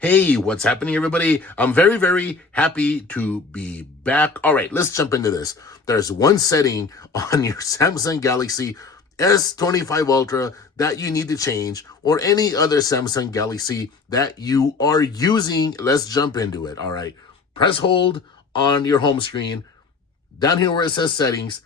Hey, what's happening, everybody? I'm very, very happy to be back. All right, let's jump into this. There's one setting on your Samsung Galaxy S25 Ultra that you need to change, or any other Samsung Galaxy that you are using. Let's jump into it. All right, press hold on your home screen. Down here where it says settings,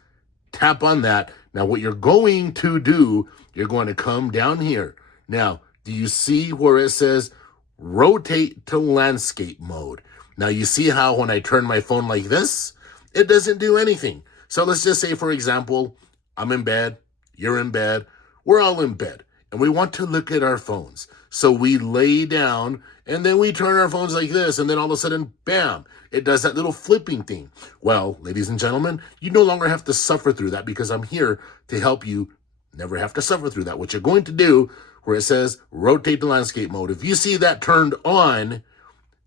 tap on that. Now, what you're going to do, you're going to come down here. Now, do you see where it says rotate to landscape mode? Now, you see how when I turn my phone like this, it doesn't do anything. So let's just say, for example, I'm in bed, you're in bed, we're all in bed, and we want to look at our phones. So we lay down, and then we turn our phones like this, and then all of a sudden, bam, it does that little flipping thing. Well, ladies and gentlemen, you no longer have to suffer through that, because I'm here to help you never have to suffer through that. What you're going to do, where it says rotate to landscape mode, if you see that turned on,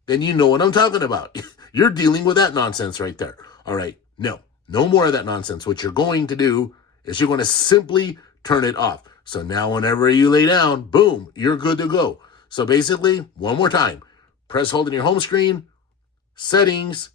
then you know what I'm talking about. You're dealing with that nonsense right there. All right, no more of that nonsense. What you're going to do is you're going to simply turn it off. So now whenever you lay down, boom, you're good to go. So basically, one more time, press hold on your home screen, settings,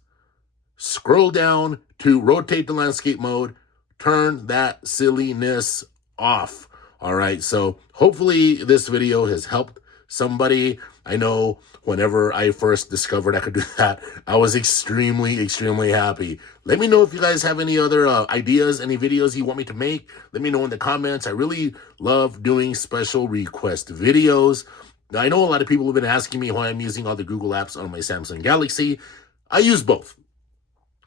scroll down to rotate to landscape mode, turn that silliness off. All right, so hopefully this video has helped somebody. I know whenever I first discovered I could do that, I was extremely happy. Let me know if you guys have any other ideas, any videos you want me to make. Let me know in the comments. I really love doing special request videos. Now, I know a lot of people have been asking me why I'm using all the Google apps on my Samsung Galaxy. I use both.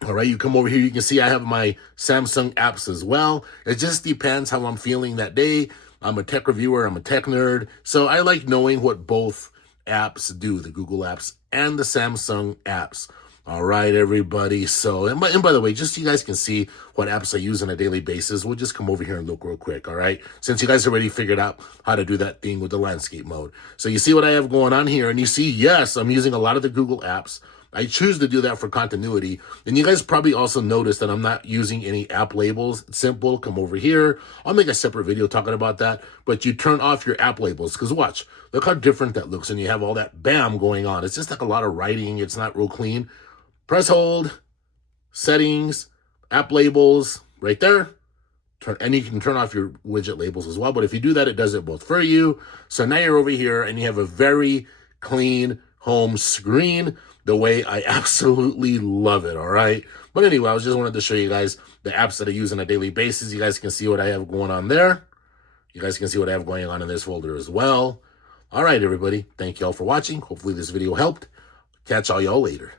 All right, you come over here, you can see I have my Samsung apps as well. It just depends how I'm feeling that day. I'm a tech reviewer, I'm a tech nerd, so I like knowing what both apps do, the Google apps and the Samsung apps. All right, everybody. So, and by the way, just so you guys can see what apps I use on a daily basis, we'll just come over here and look real quick, all right? Since you guys already figured out how to do that thing with the landscape mode. So you see what I have going on here, and you see, yes, I'm using a lot of the Google apps. I choose to do that for continuity. And you guys probably also noticed that I'm not using any app labels. It's simple. Come over here. I'll make a separate video talking about that. But you turn off your app labels, because watch, look how different that looks. And you have all that bam going on. It's just like a lot of writing. It's not real clean. Press hold, settings, app labels, right there. And you can turn off your widget labels as well. But if you do that, it does it both for you. So now you're over here and you have a very clean home screen, the way I absolutely love it, all right? But anyway, I just wanted to show you guys the apps that I use on a daily basis. You guys can see what I have going on there. You guys can see what I have going on in this folder as well. All right, everybody. Thank you all for watching. Hopefully this video helped. Catch all y'all later.